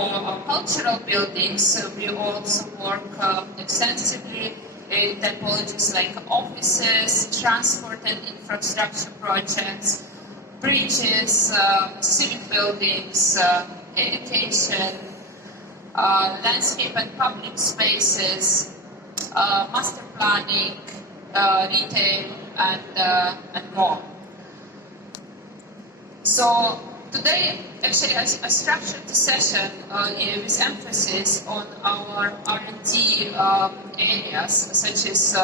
for cultural buildings, we also work extensively in typologies like offices, transport and infrastructure projects, bridges, civic buildings, education, landscape and public spaces, master planning, retail, and more. So today, actually, I structured the session with emphasis on our R&D areas, such as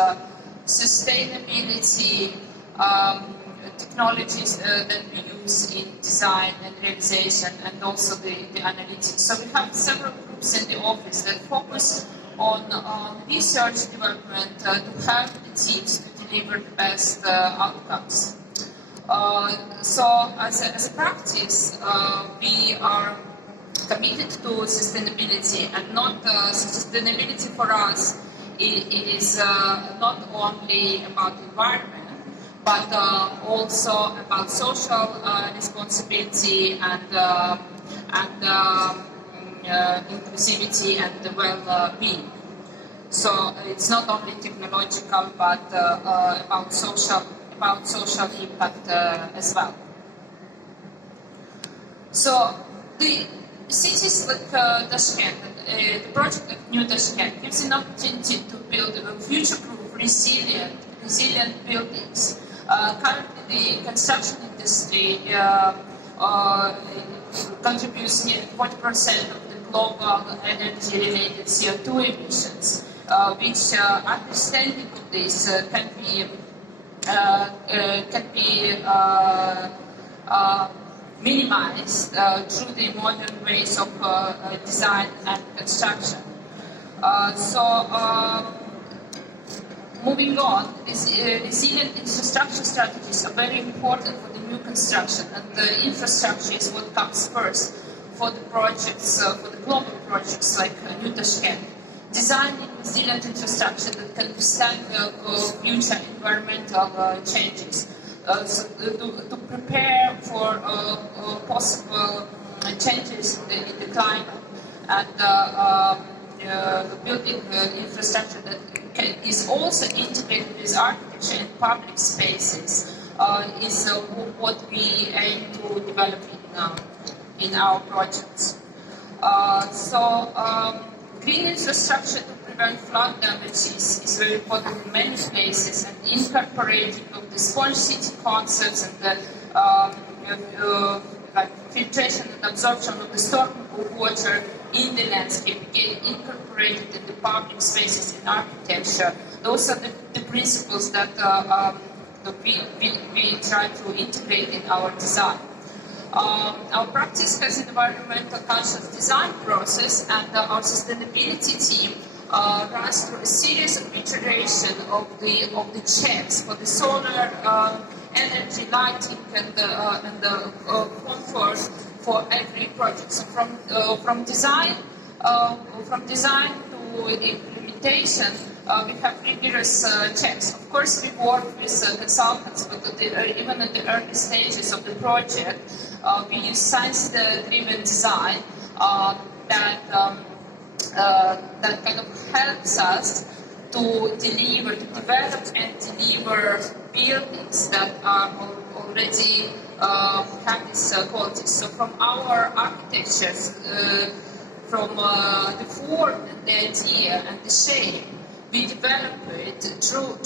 sustainability, technologies that we use in design and realization, and also the analytics. So we have several groups in the office that focus on research development to help the teams to deliver the best outcomes. So as a practice, we are committed to sustainability, and not sustainability for us it is not only about environment, but also about social responsibility and inclusivity and well-being. So it's not only technological, but about social impact as well. So the cities like Tashkent, the project of New Tashkent gives an opportunity to build future-proof, resilient buildings. Currently, the construction industry contributes nearly 40% of the global energy-related CO2 emissions, which understanding of this can be minimized through the modern ways of design and construction. Moving on, resilient infrastructure strategies are very important for the new construction, and the infrastructure is what comes first for the projects, for the global projects like New Tashkent. Designing resilient infrastructure that can withstand future environmental changes, to prepare for possible changes in the climate, and building infrastructure that is also integrated with architecture and public spaces is what we aim to develop in our projects. Green infrastructure to prevent flood damage is very important in many places, and incorporating of the sponge city concepts and the like filtration and absorption of the storm water in the landscape, again incorporated in the public spaces in architecture. Those are the principles that we try to integrate in our design. Our practice has an environmental conscious design process, and our sustainability team runs through a series of iteration of the checks for the solar energy, lighting, and the comfort for every project. So from design to implementation, we have rigorous checks. Of course, we work with consultants, but even at the early stages of the project, we use science-driven design that kind of helps us to develop and deliver buildings that are already have these qualities. So from our architectures, from the form and the idea and the shape, we develop it through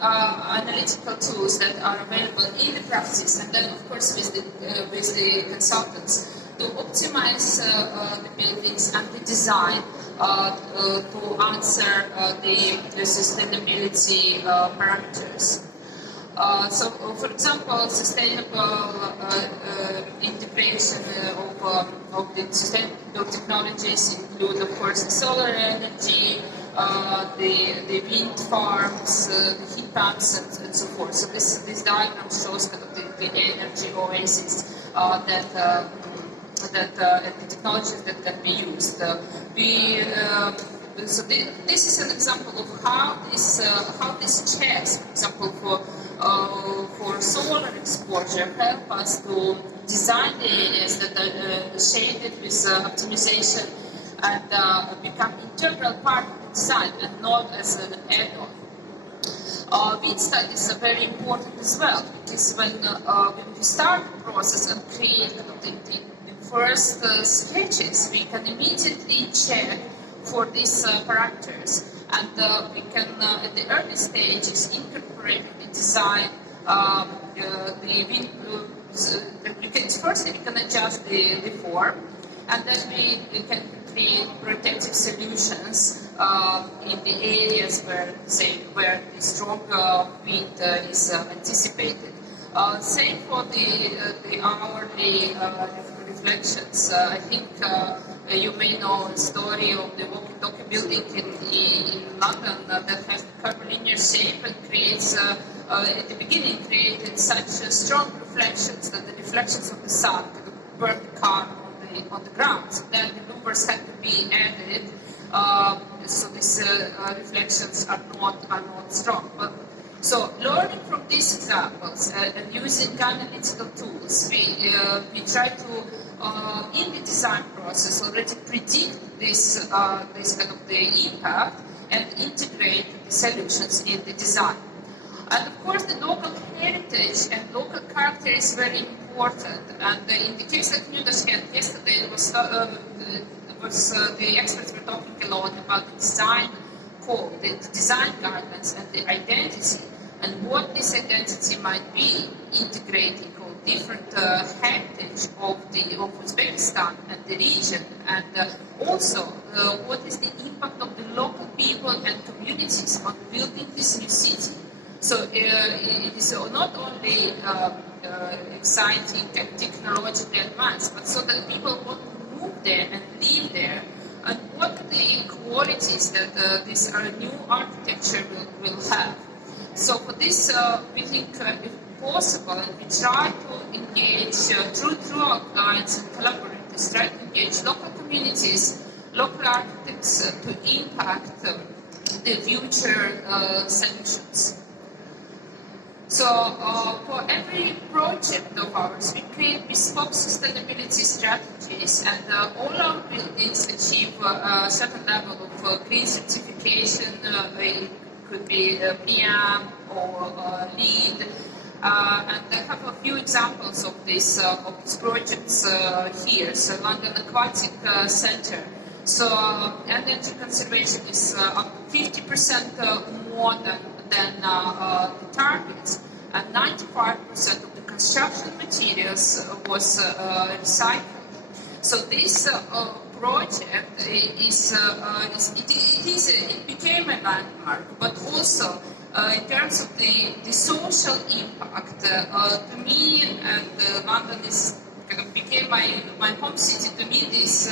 analytical tools that are available in the practice, and then of course with the consultants to optimize the buildings and the design to answer the sustainability parameters. So, for example, sustainable integration of the sustainable technologies include, of course, the solar energy, the wind farms, the heat pumps, and so forth. So this diagram shows kind of the energy oasis the technologies that can be used. So this is an example of how these checks, for example, for solar exposure, help us to design the areas that are shaded with optimization and become integral part of the design and not as an add-on. Wind studies are very important as well, because when we start the process and create the first sketches, we can immediately check for these parameters, and we can at the early stages incorporate the design firstly we can adjust the form, and then we can create protective solutions in the areas where the strong wind is anticipated. Same for the hourly reflections. I think you may know the story of the walkie-talkie building in London that has the curvilinear shape and creates, at the beginning, created such strong reflections that the reflections of the sun could burn the car on the ground. So then the louvers had to be added, so these reflections are not strong. So learning from these examples and using analytical tools, we try to in the design process already predict this kind of the impact and integrate the solutions in the design. And of course, the local heritage and local character is very important. And in the case of Tashkent, yesterday the experts were talking a lot about the design code, the design guidelines, and the identity, and what this identity might be, integrating all different heritage of Uzbekistan and the region, and also what is the impact of the local people and communities on building this new city. So it is not only exciting and technologically advanced, but so that people want to move there and live there, and what the qualities that this new architecture will have. So for this, we think if possible, and we try to engage through our clients and collaborators, try to engage local communities, local architects to impact the future solutions. So for every project of ours, we create bespoke sustainability strategies, and all our buildings achieve a certain level of green certification. It could be PM or LEED, and I have a few examples of these projects here. So London Aquatic Centre. So energy conservation is up to 50% more than the targets, and 95% of the construction materials was recycled. So this project it became a landmark, but also in terms of the social impact. To me, and London is kind of became my home city. To me, this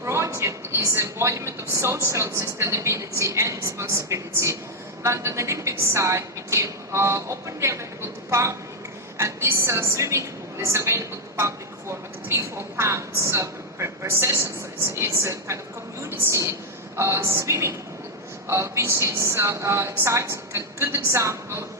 project is an embodiment of social sustainability and responsibility. London Olympic site became openly available to public, and this swimming pool is available to public for like £3-4 per session. So it's a kind of community swimming pool, which is exciting, a good example of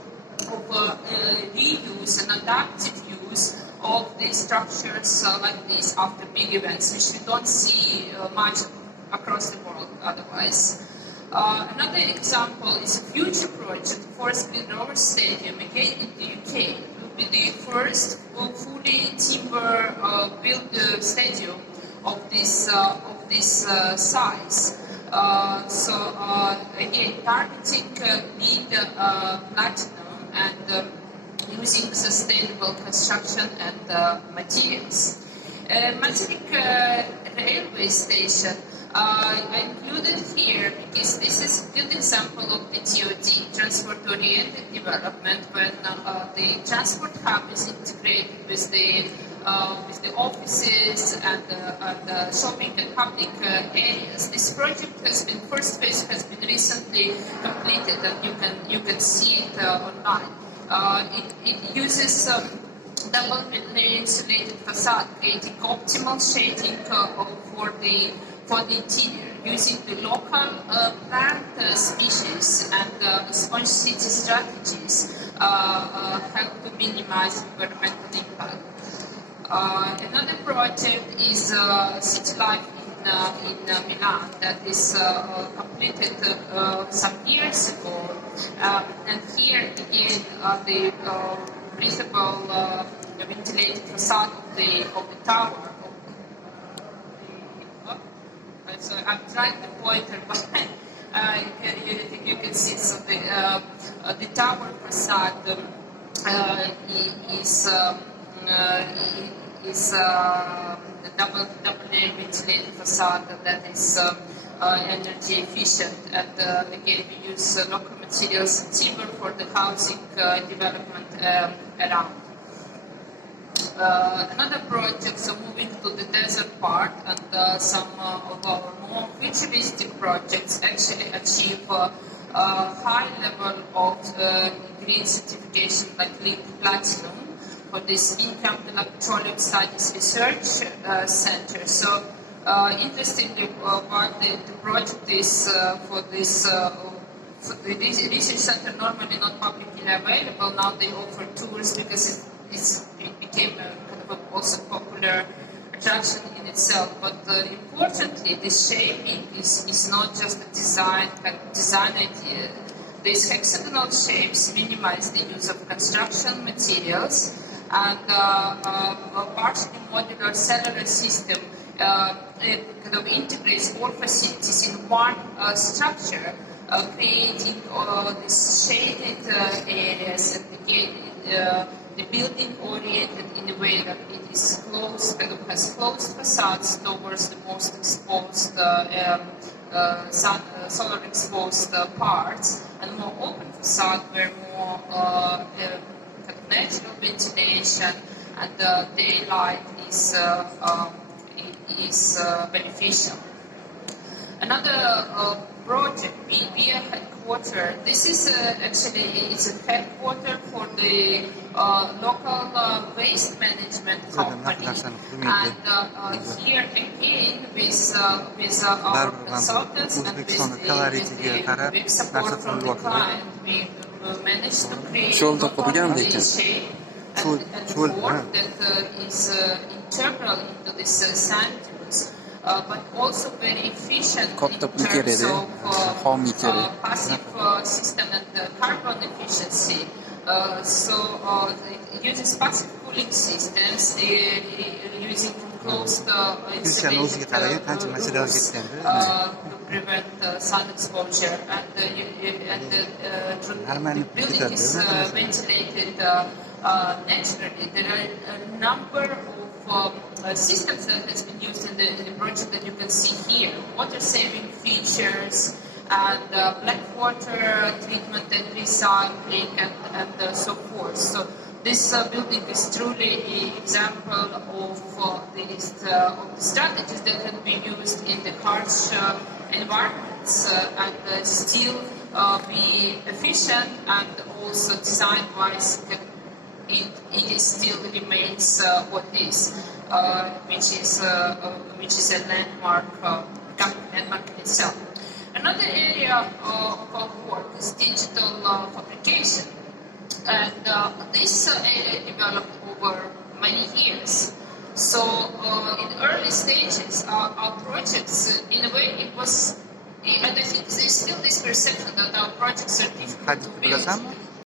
reuse and adaptive use of the structures like this after big events, which we don't see much across the world otherwise. Another example is a future project, Forest Green Rover Stadium, again in the UK. It will be the first fully timber built stadium of this size. Again, targeting LEED platinum and using sustainable construction and materials. Magic railway station. I included here because this is a good example of the TOD, transport-oriented development, when the transport hub is integrated with the offices and the shopping and public areas. This project first phase has been recently completed, and you can see it online. It uses double insulated facade, creating optimal shading for the interior, using the local plant species and sponge city strategies help to minimize environmental impact. Another project is City Life in Milan that is completed some years ago. And here again the breathable ventilated facade of the tower. So I'm trying the pointer, but you can see. So the tower facade is the double layer ventilated facade that is energy efficient, and again we use local materials and timber for the housing development around. Another project, so moving to the desert part, and some of our more futuristic projects actually achieve a high level of green certification, like LEED Platinum, for this Income Petroleum Studies Research Center. So, interestingly, what the project is for this. So the research center normally not publicly available. Now they offer tours because it became a kind of also popular attraction in itself. But importantly, the shaping is not just a design idea. These hexagonal shapes minimize the use of construction materials, and a partially modular cellular system it kind of integrates all facilities in one structure, creating these shaded areas, and again the building oriented in a way that it is closed, kind of has closed facades towards the most exposed solar exposed parts, and more open facade where more kind of natural ventilation and daylight is beneficial. Another project, BIA headquarter. This is actually it's a headquarter for the local waste management company, and here again with our consultants and with the support from the client, we managed to create a shape and form that is integral into this sand dunes. But also very efficient in terms of passive system and carbon efficiency. So it uses passive cooling systems, using closed insulated roofs to prevent sun exposure, and the building is ventilated naturally. There are a number of systems that has been used in the project that you can see here. Water-saving features and black water treatment and recycling and so forth. So this building is truly an example of the strategies that can be used in the harsh environments and still be efficient, and also design-wise it still remains what is, which is a landmark in itself. Another area of our work is digital fabrication, and this area developed over many years. So in early stages, our projects, in a way, it was, and I think there's still this perception that our projects are difficult to build.